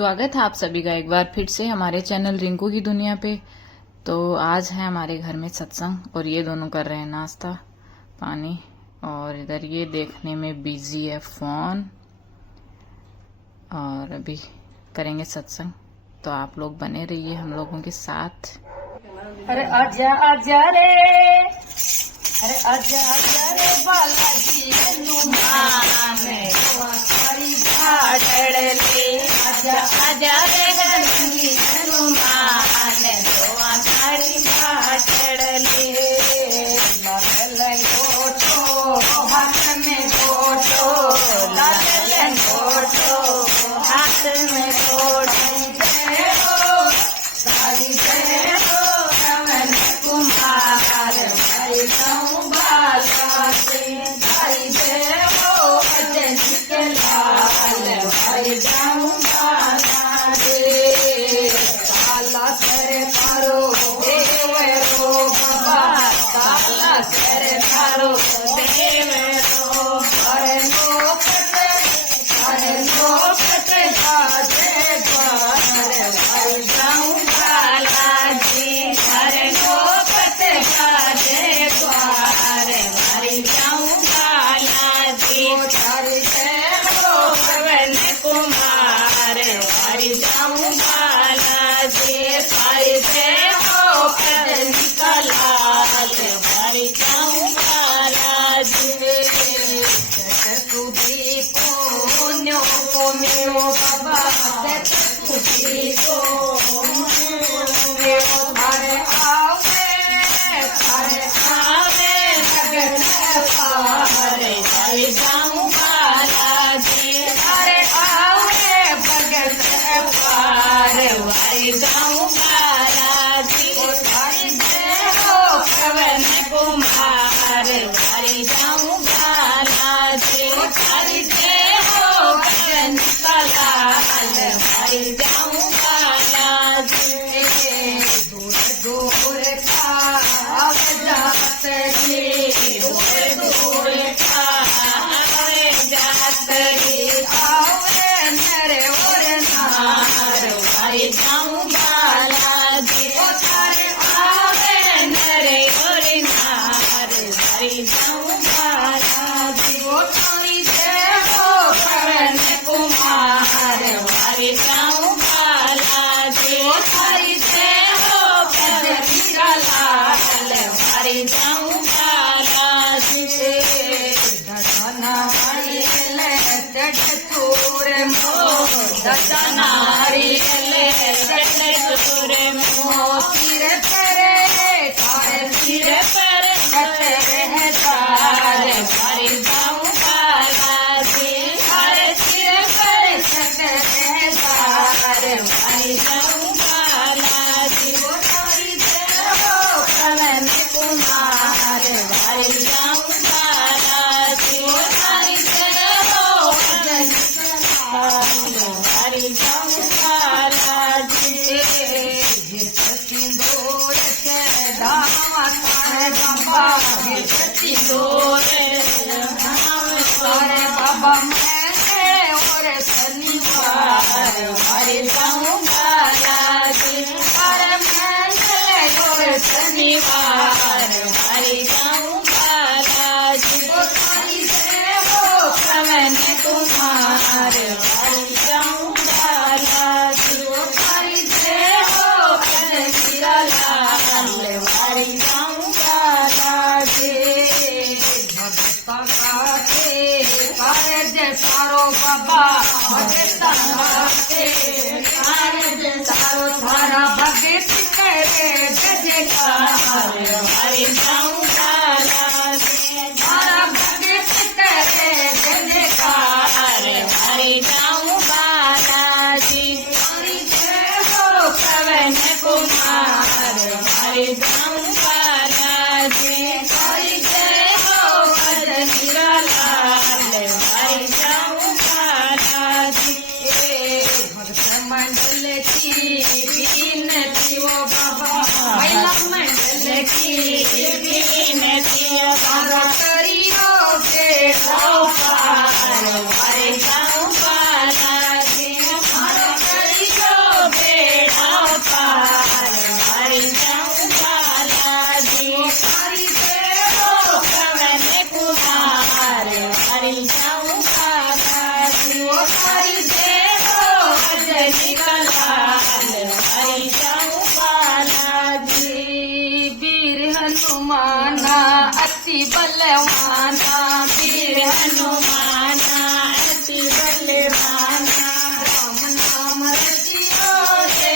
स्वागत है आप सभी का एक बार फिर से हमारे चैनल रिंकू की दुनिया पे। तो आज है हमारे घर में सत्संग और ये दोनों कर रहे हैं नाश्ता पानी और इधर ये देखने में बिजी है फोन और अभी करेंगे सत्संग। तो आप लोग बने रहिए हम लोगों के साथ। अरे आजा आजा रे, अरे आजा आजा रे बालाजी नुमाने वारी भाटड़ले, आजा आजा रे गंगी नुमाने वारी भाटड़ले। लाल गोटो हाथ में गोटो, लाल गोटो हाथ में गोटो, सारी देहो कमल कुमार भाई संभाला से, भाई देहो अजय के लाल भाई संभाला दे। काला सर करो देव रो बाबा, काला सर करो देव रो, हरे लोक के बाजे द्वार भाई संभाला जी, हरे लोक के बाजे द्वार भाई संभाला जी। हरि देव पवन कुमार हरि संभाला जी, हरि देव पवन कलाल हरि संभाला जी। सुधी पुण्यो को मेरो बाबा, सुधी को मेरो थारे आवे लगन पारे हरि संभाला जी, हरे आवे भगत पार हरि संभाला जी। हरि देहो पवन कुमार हरि संभाला जी, हरि देहो भजन कलाल हरि संभाला जी। दूर दूर का जात जी, दूर दूर का जात जी, आवे मेरे और नार हरि संभाला जी, तारे आवे मेरे और नार हरि संभाला जी। तारी देहो पवन कुमार हरि संभाला जी, तारी देहो भजन कलाल हरि संभाला जी। दशनारी ले तूर मो, दशनारी ले तूर मो, सिर पर तार सिर पर कटे तार हरि संभाला जी, हरे सिर पर कटे तार हरि संभाला जी। तारी देहो पवन कुमार हरि संभाला जी, तारी देहो भजन कलाल हरि संभाला जी। सिंदूर के धावा तारे बाबा, सिंदूर तारे बाबा मैं और शनिवार हरि संभाला जी, तारे मैं और शनिवार हरि संभाला जी। तारी देहो पवन कुमार हरि संभाला जी, तारी देहो भजन कलाल हरि संभाला जी। भगता के कारज सारो बाबा, भगता के कारज सारो थारा भगत करे जजकार हरि संभाला जी, थारा भगत करे जजकार हरि संभाला जी। हरि देहो पवन कुमार हरि संभाला जी, हरि देहो भजन कलाल हरि संभाला जी। बलवाना वीर हनुमाना अति बलवाना राम नाम रचियो रे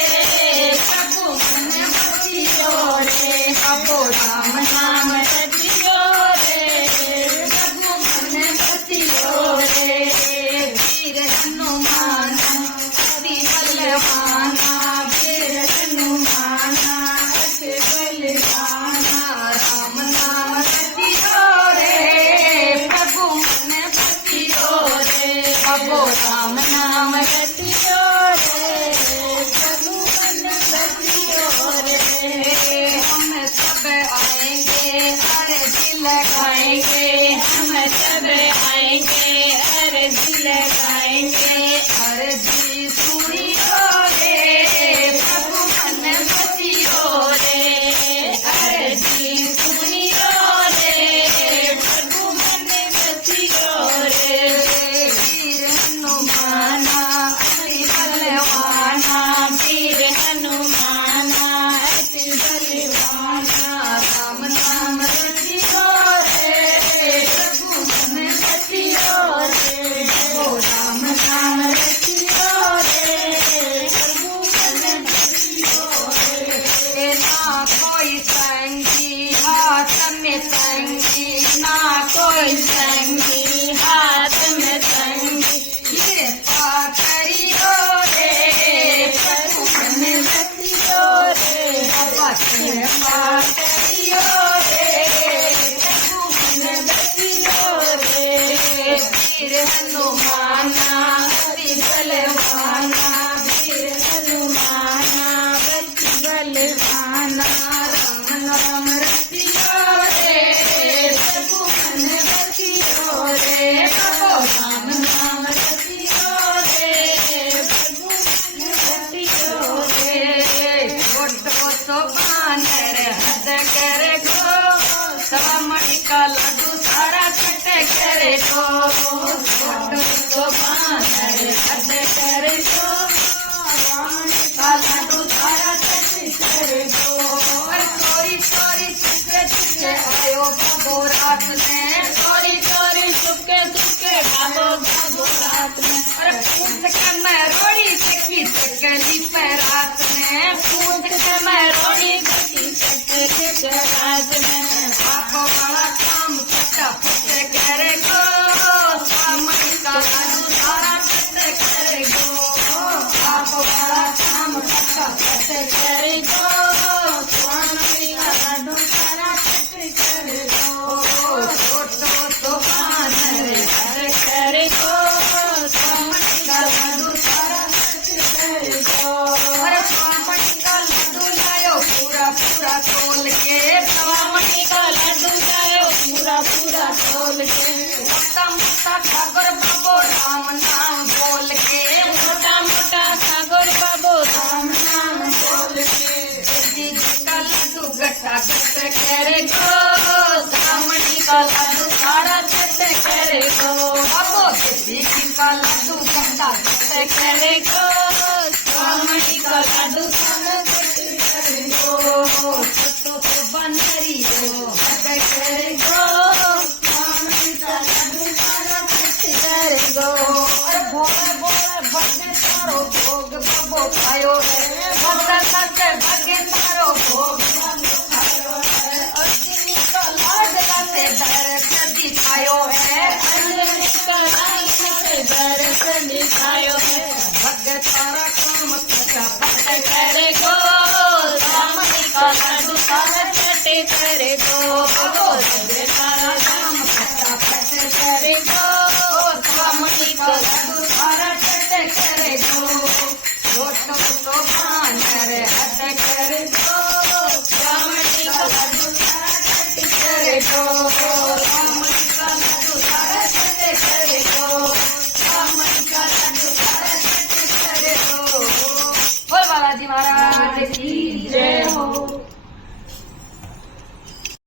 प्रभु मन बसियो रे प्रभु राम नाम रचियो रे प्रभु मन बसियो रे वीर हनुमाना अति बलवाना वीर हनुमाना अति बलवाना राम नाम रचियो रे प्रभु मन बसियो रे प्रभु राम नाम रचियो रे प्रभु मन बसियो रे हम सब आएंगे अर्जी लगाएंगे हम सब आएंगे अर्जी लगाएंगे अर्जी सुनियो रे प्रभु मन बसियो रे अर्जी सुनियो रे प्रभु मन बसियो रे वीर हनुमाना अति बलवाना वीर हनुमाना अति बलवाना राम नाम रचियो रे प्रभु मन बसियो रे प्रभु राम नाम रचियो रे प्रभु मन बसियो रे ना कोई संगी हाथ में संगी ना कोई संगी हाथ में संगी कृपा करियो रे प्रभु मन बसियो रे बाबा कृपा करियो रे प्रभु मन बसियो रे वीर हनुमाना अति बलवाना वीर हनुमाना अति बलवाना राम नाम रचियो रे प्रभु मन बसियो रे प्रभु राम नाम रचियो रे प्रभु मन बसियो रे छोटो सो बानर हद कर गो सवा मणि का लड्डू सारा चट कर गो छोटो सो बानर हद कर गो सवा मणि का लड्डू सारा चट कर गो और चोरी चोरी छुपके छुपके आयो बाबो रात में चोरी चोरी छुपके छुपके बाबो बाबो रात में और पूछ के मैं रोड़ी देखी चकली पे रात में पूछ के मैं रोड़ी देखी चकली पे रात में आपको बड़ा काम फटाफट करे गो सामने का लड्डू सारा फट करे गो आपको बड़ा काम फटाफट करे गो सामने का लड्डू सारा फट करे गो छोटो तो बानर हर करे गो सामने का लड्डू सारा फट करे गो अरे सामने का लड्डू लायो पूरा पूरा तोल के सामने का लड्डू लायो पूरा पूरा तोल के मोटा मोटा सागर बाबो राम नाम बोल के मोटा मोटा सागर बाबो राम नाम बोल के जी का लड्डू गट्टा गट करे गो सामने का लड्डू सारा गट करे गो बाबो जी का लड्डू गट्टा गट करे गो सामने का लड्डू सारा गट करे गो छोटो तो बनरियो गट करे गो सामने का लड्डू सारा गट करे गो और भोले भोले भगे तारो भोग बाबो खायो रे भगता सके भगे तारो भोग बाबो खायो है अग्नि का लाड लाते दर्श दिखायो है अग्नि का लाड लाते दर्श दिखायो है भगे तारा काम फटाफट करे गो सामने का लड्डू सारा चट करे गो बाबो भगे तारा काम फटाफट करे गो सामने का लड्डू सारा चट करे गो छोटो तो बानर हद करे गो सामने का लड्डू सारा चट करे गो सामने का लड्डू सारा चट करे गो सामने का लड्डू सारा चट करे गो बोल बालाजी महाराज की